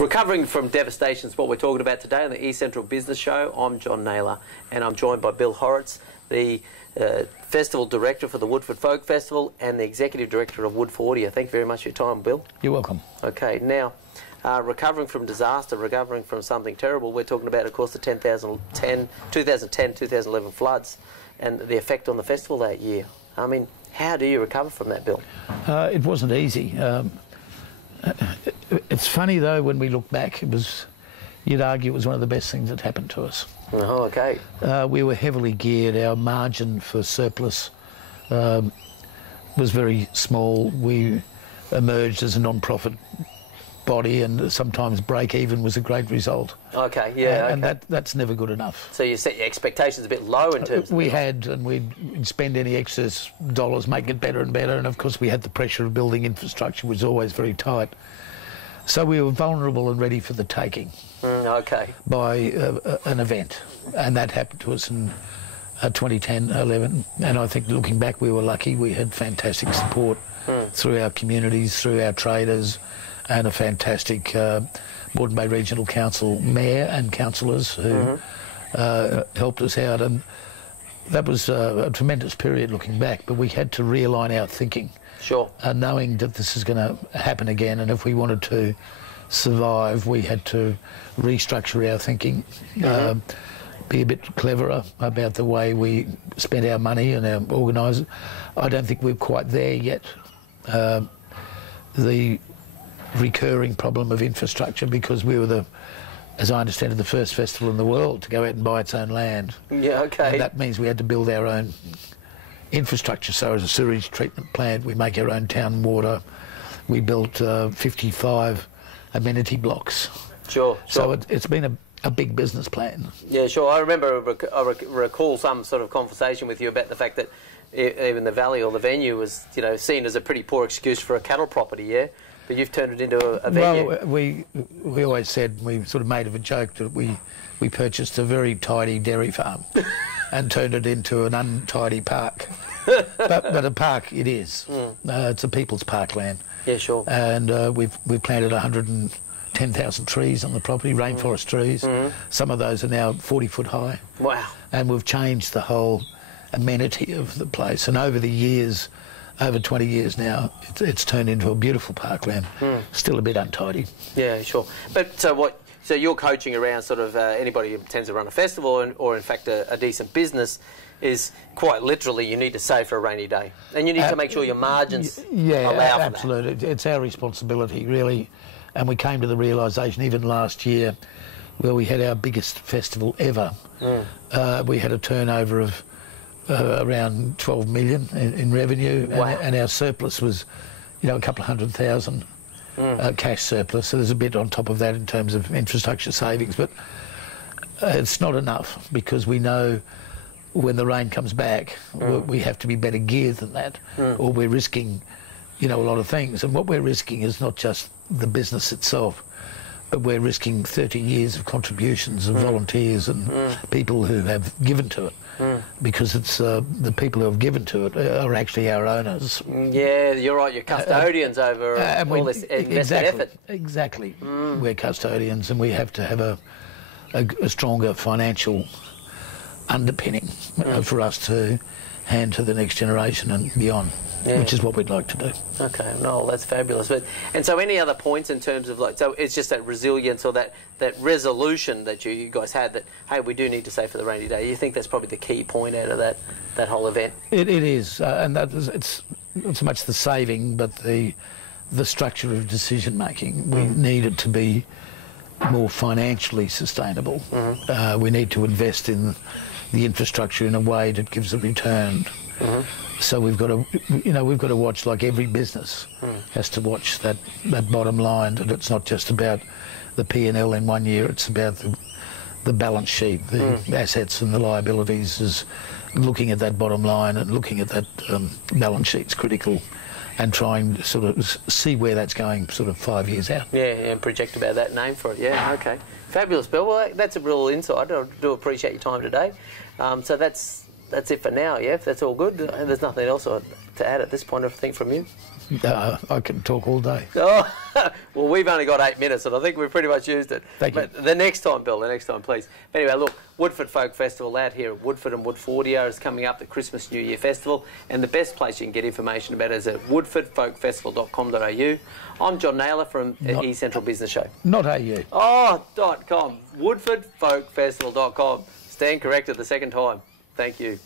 Recovering from devastation is what we're talking about today on the East Central Business Show. I'm John Naylor, and I'm joined by Bill Hauritz, the Festival Director for the Woodford Folk Festival and the Executive Director of Woodfordia. Thank you very much for your time, Bill. You're welcome. Okay, now, recovering from disaster, recovering from something terrible, we're talking about, of course, the 2010-2011 floods and the effect on the festival that year. I mean, how do you recover from that, Bill? It wasn't easy. It's funny, though, when we look back, you'd argue it was one of the best things that happened to us. Oh, okay. We were heavily geared. Our margin for surplus was very small. We emerged as a non-profit body, and sometimes break-even was a great result. Okay, yeah. And that's never good enough. So you set your expectations a bit low in terms of... We had, and we'd spend any excess dollars making it better and better, and of course we had the pressure of building infrastructure, which was always very tight. So we were vulnerable and ready for the taking. Okay. By an event, and that happened to us in 2010-11, and I think looking back we were lucky. We had fantastic support through our communities, through our traders, and a fantastic Moreton Bay Regional Council mayor and councillors who helped us out, and that was a tremendous period looking back, but we had to realign our thinking. Sure. Knowing that this is going to happen again, and if we wanted to survive, we had to restructure our thinking, be a bit cleverer about the way we spent our money and our organisers. I don't think we're quite there yet. The recurring problem of infrastructure, because we were as I understand it, the first festival in the world to go out and buy its own land. Yeah, okay. And that means we had to build our own infrastructure. So as a sewage treatment plant, we make our own town water. We built 55 amenity blocks. Sure. So it's been a big business plan. Yeah, sure. I recall some sort of conversation with you about the fact that even the valley or the venue was, seen as a pretty poor excuse for a cattle property, yeah? But you've turned it into a venue. Well, we always said, we sort of made of a joke that we purchased a very tidy dairy farm and turned it into an untidy park. but a park it is. It's a people's parkland. Yeah, sure. And we've planted 110,000 trees on the property, rainforest trees. Some of those are now 40 foot high. Wow. And we've changed the whole amenity of the place. And over the years, over 20 years now, it's turned into a beautiful parkland. Still a bit untidy. Yeah, sure. But so you're coaching around sort of anybody who intends to run a festival or in fact a decent business is quite literally you need to save for a rainy day. And you need to make sure your margins allow for that. Absolutely. It's our responsibility, really. And we came to the realisation even last year where we had our biggest festival ever. We had a turnover of around 12 million in revenue. Wow. And our surplus was, a couple of 100,000 cash surplus. So there's a bit on top of that in terms of infrastructure savings, but it's not enough because we know when the rain comes back, we have to be better geared than that, or we're risking, a lot of things. And what we're risking is not just the business itself, but we're risking 30 years of contributions of volunteers and people who have given to it, because it's the people who have given to it are actually our owners. Yeah, you're right. You're custodians over all this invested effort. Exactly. We're custodians, and we have to have a stronger financial underpinning for us to hand to the next generation and beyond. Yeah. Which is what we'd like to do. Okay, no, that's fabulous. And so any other points in terms of so it's just that resilience or that resolution that you guys had that, hey, we do need to save for the rainy day. You think that's probably the key point out of that whole event? It is, and it's not so much the saving, but the structure of decision making. We need it to be more financially sustainable. We need to invest in the infrastructure in a way that gives a return. So we've got to watch, like every business has to watch that bottom line, and it's not just about the P&L in 1 year, it's about the balance sheet, the assets and the liabilities. Is looking at that bottom line and looking at that balance sheet's critical, and trying to sort of see where that's going sort of 5 years out. Yeah, and project about that name for it. Yeah, okay. Fabulous, Bill. Well, that's a real insight. I do appreciate your time today. So that's it for now, yeah? If that's all good. There's nothing else to add at this point, I think, from you. I can talk all day. Oh, well, we've only got 8 minutes, and I think we've pretty much used it. Thank you. But the next time, Bill, the next time, please. Anyway, look, Woodford Folk Festival out here at Woodford and Woodfordia is coming up, the Christmas New Year Festival, and the best place you can get information about it is at woodfordfolkfestival.com.au. I'm John Naylor from E Central Business Show. Not AU. Oh, .com. woodfordfolkfestival.com. Stand corrected the second time. Thank you.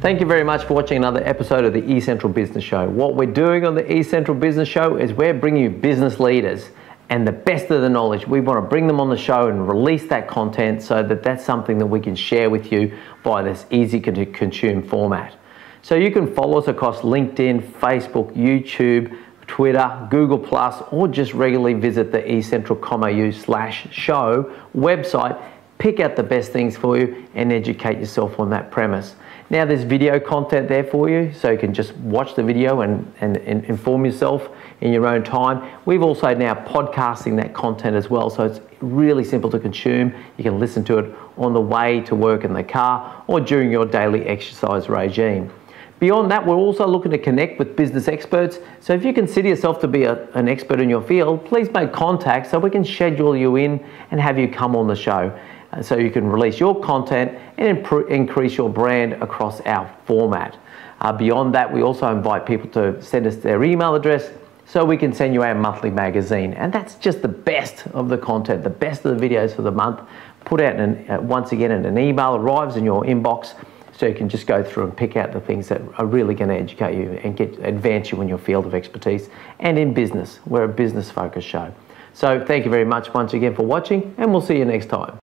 Thank you very much for watching another episode of the E Central Business Show. What we're doing on the E Central Business Show is we're bringing you business leaders and the best of the knowledge. We want to bring them on the show and release that content so that that's something that we can share with you by this easy to consume format. So you can follow us across LinkedIn, Facebook, YouTube, Twitter, Google+, or just regularly visit the eCentral.com.au/show website, pick out the best things for you and educate yourself on that premise. Now there's video content there for you, so you can just watch the video and inform yourself in your own time. We've also now podcasting that content as well, so it's really simple to consume. You can listen to it on the way to work in the car or during your daily exercise regime. Beyond that, we're also looking to connect with business experts. So if you consider yourself to be an expert in your field, please make contact so we can schedule you in and have you come on the show. So you can release your content and increase your brand across our format. Beyond that, we also invite people to send us their email address so we can send you our monthly magazine. And that's just the best of the content, the best of the videos for the month. Put out, once again, an email arrives in your inbox so you can just go through and pick out the things that are really going to educate you and advance you in your field of expertise and in business. We're a business-focused show. So thank you very much once again for watching, and we'll see you next time.